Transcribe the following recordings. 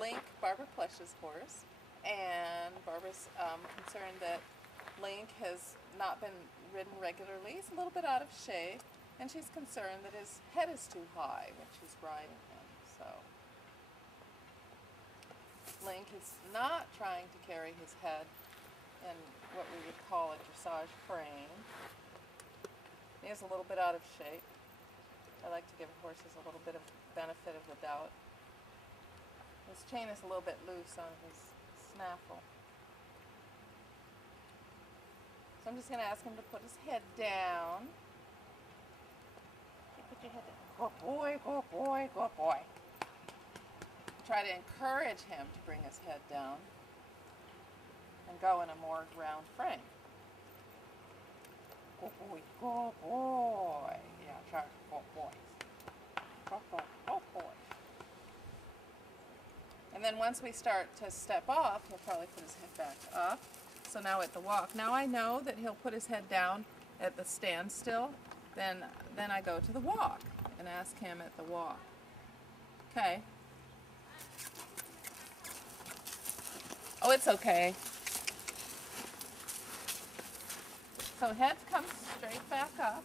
Link, Barbara Plush's horse, and Barbara's concerned that Link has not been ridden regularly. He's a little bit out of shape, and she's concerned that his head is too high when she's riding him. So Link is not trying to carry his head in what we would call a dressage frame. He is a little bit out of shape. I like to give horses a little bit of benefit of the doubt. His chain is a little bit loose on his snaffle. So I'm just going to ask him to put his head down. Okay, put your head down. Good boy, good boy, good boy. Try to encourage him to bring his head down and go in a more round frame. Good boy, good boy. Yeah, try good boy. Good boy, good boy. And then once we start to step off, he'll probably put his head back up. So now at the walk, now I know that he'll put his head down at the standstill. Then I go to the walk and ask him at the walk. Okay. Oh, it's okay. So head comes straight back up.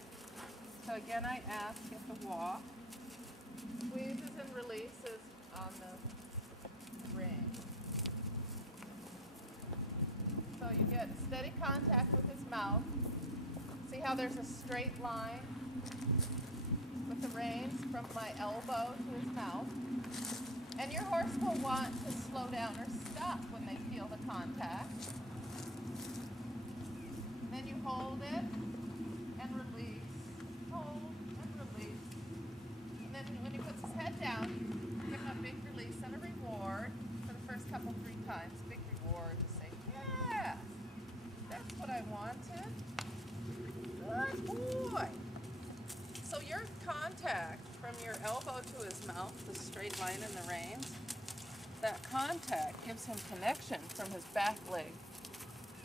So again, I ask at the walk. Squeezes and releases on the ring. So you get steady contact with his mouth. See how there's a straight line with the reins from my elbow to his mouth. And your horse will want to slow down or stop when they feel the contact. Then you hold it and release. Hold and release. And then when he puts his head down, you give him a big release and a reward for the first couple, 3 times. Big reward to say, yeah, that's what I wanted. Good boy. So your contact from your elbow to his mouth, the straight line in the reins, that contact gives him connection from his back leg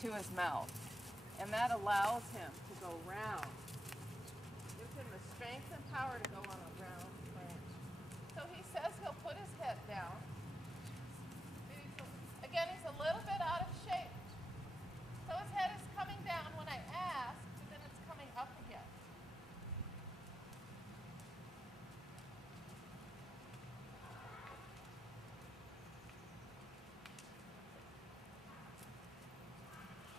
to his mouth. And that allows him to go round. Gives him the strength and power to go on a round frame. So he says he'll put his head down. Again, he's a little bit out of shape. So his head is coming down when I ask, but then it's coming up again.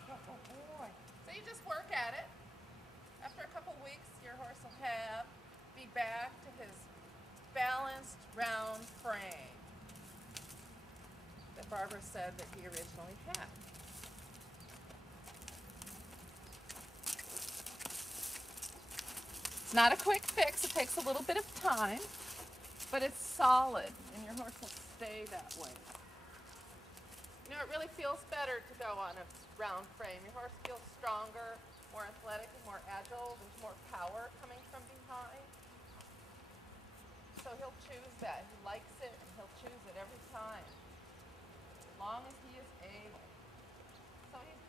Oh boy. So you just work at it. After a couple weeks, your horse will be back to his balanced round frame that Barbara said that he originally had. It's not a quick fix. It takes a little bit of time, but it's solid, and your horse will stay that way. You know, it really feels better to go on a round frame. Your horse feels stronger, more athletic, and more agile. There's more power coming from behind. So he'll choose that. He likes it, and he'll choose it every time, as long as he is able. So he's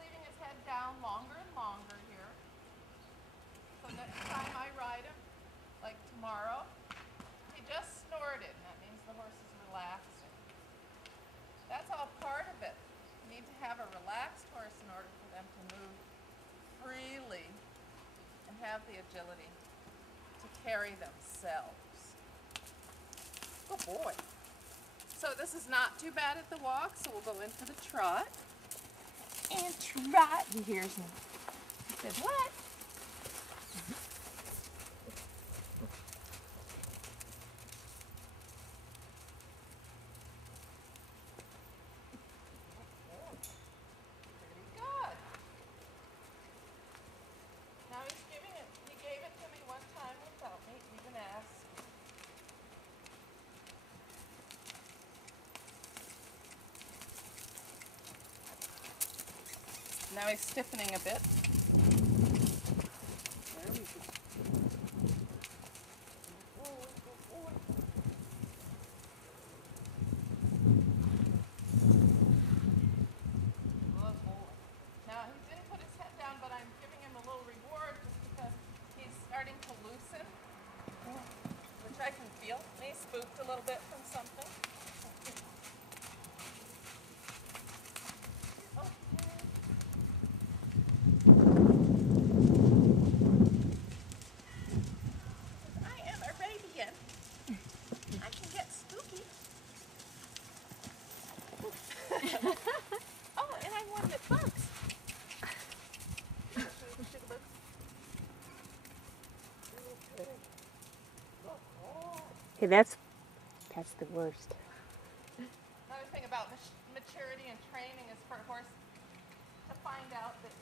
leaving his head down longer and longer here. So next time I ride him, like tomorrow, he just snorted, and that means the horse is relaxing. That's all part of it. You need to have a relaxed horse in order for them to move freely and have the agility to carry themselves. Good boy. So this is not too bad at the walk, so we'll go in for the trot. And trot, he hears him. He says, what? Now he's stiffening a bit. There we go. Good boy. Now he didn't put his head down, but I'm giving him a little reward just because he's starting to loosen, which I can feel. And he's spooked a little bit from something. Okay, that's the worst. Another thing about maturity and training is for a horse to find out that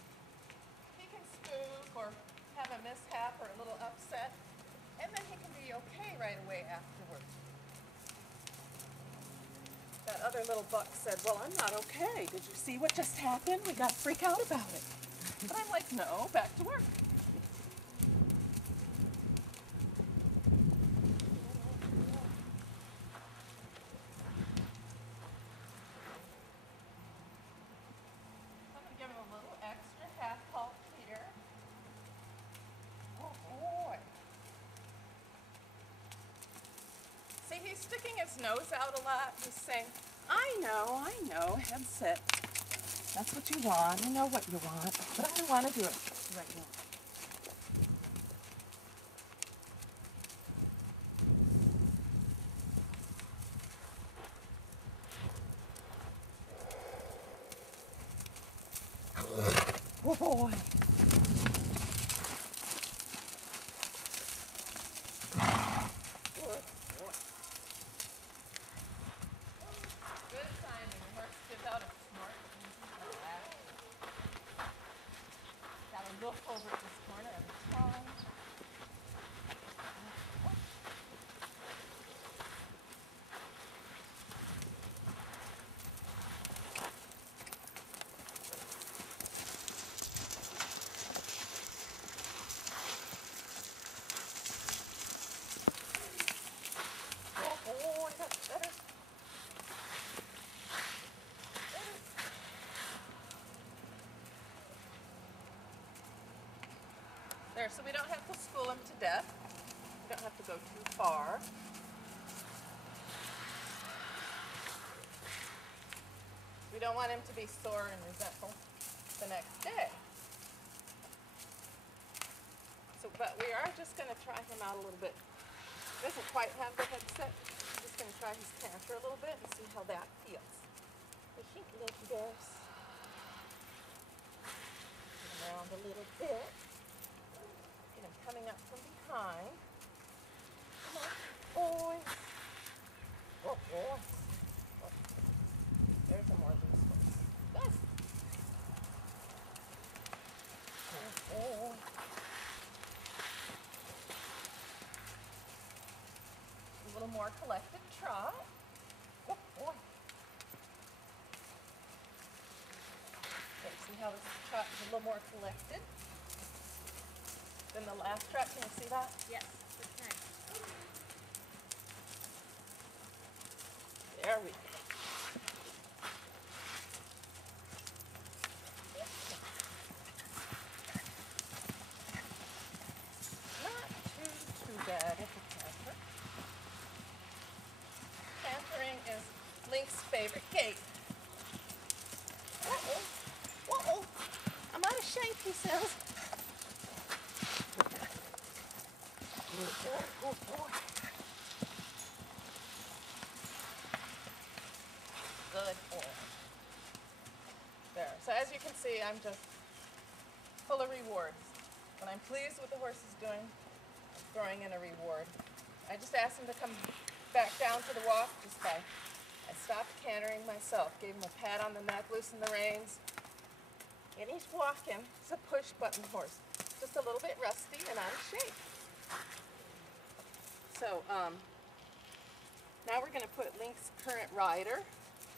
he can spook or have a mishap or a little upset, and then he can be okay right away afterwards. That other little buck said, well, I'm not okay. Did you see what just happened? We got to freak out about it. But I'm like, no, back to work. I'm going to give him a little extra half pulse here. Oh, boy. See, he's sticking his nose out a lot. He's saying, I know, head sit. That's what you want. I know what you want, but I don't want to do it right now. Oh, boy. Good timing. The horse gives out a snort. Got to look over at this corner every time. Oh, that's better. There, so we don't have to school him to death. We don't have to go too far. We don't want him to be sore and resentful the next day. So, but we are just going to try him out a little bit. He doesn't quite have the head set. I'm just going to try his canter a little bit and see how that feels. I think little bears. Get him around a little bit. Get him coming up from behind. Come on, boys. Oh, boys. Oh. There's a more loose one. Good. Oh. A little more collected trot. Oh, boy. Okay, see how this trot is a little more collected than the last trot? Can you see that? Yes, that's nice. There we go. Not too bad if a canter. Cantering is Link's favorite gait. Uh-oh. Uh-oh. I'm out of shape, he says. Oh, boy. Good boy. There. So as you can see, I'm just full of rewards. When I'm pleased with what the horse is doing, I'm throwing in a reward. I just asked him to come back down to the walk just by, I stopped cantering myself, gave him a pat on the neck, loosened the reins, and he's walking. It's a push button horse. Just a little bit rusty and out of shape. So now we're going to put Link's current rider,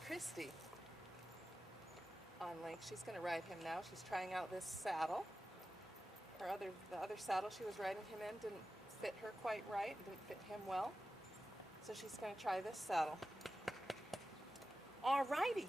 Christy, on Link. She's going to ride him now. She's trying out this saddle. The other saddle she was riding him in didn't fit her quite right, didn't fit him well. So she's going to try this saddle. Alrighty.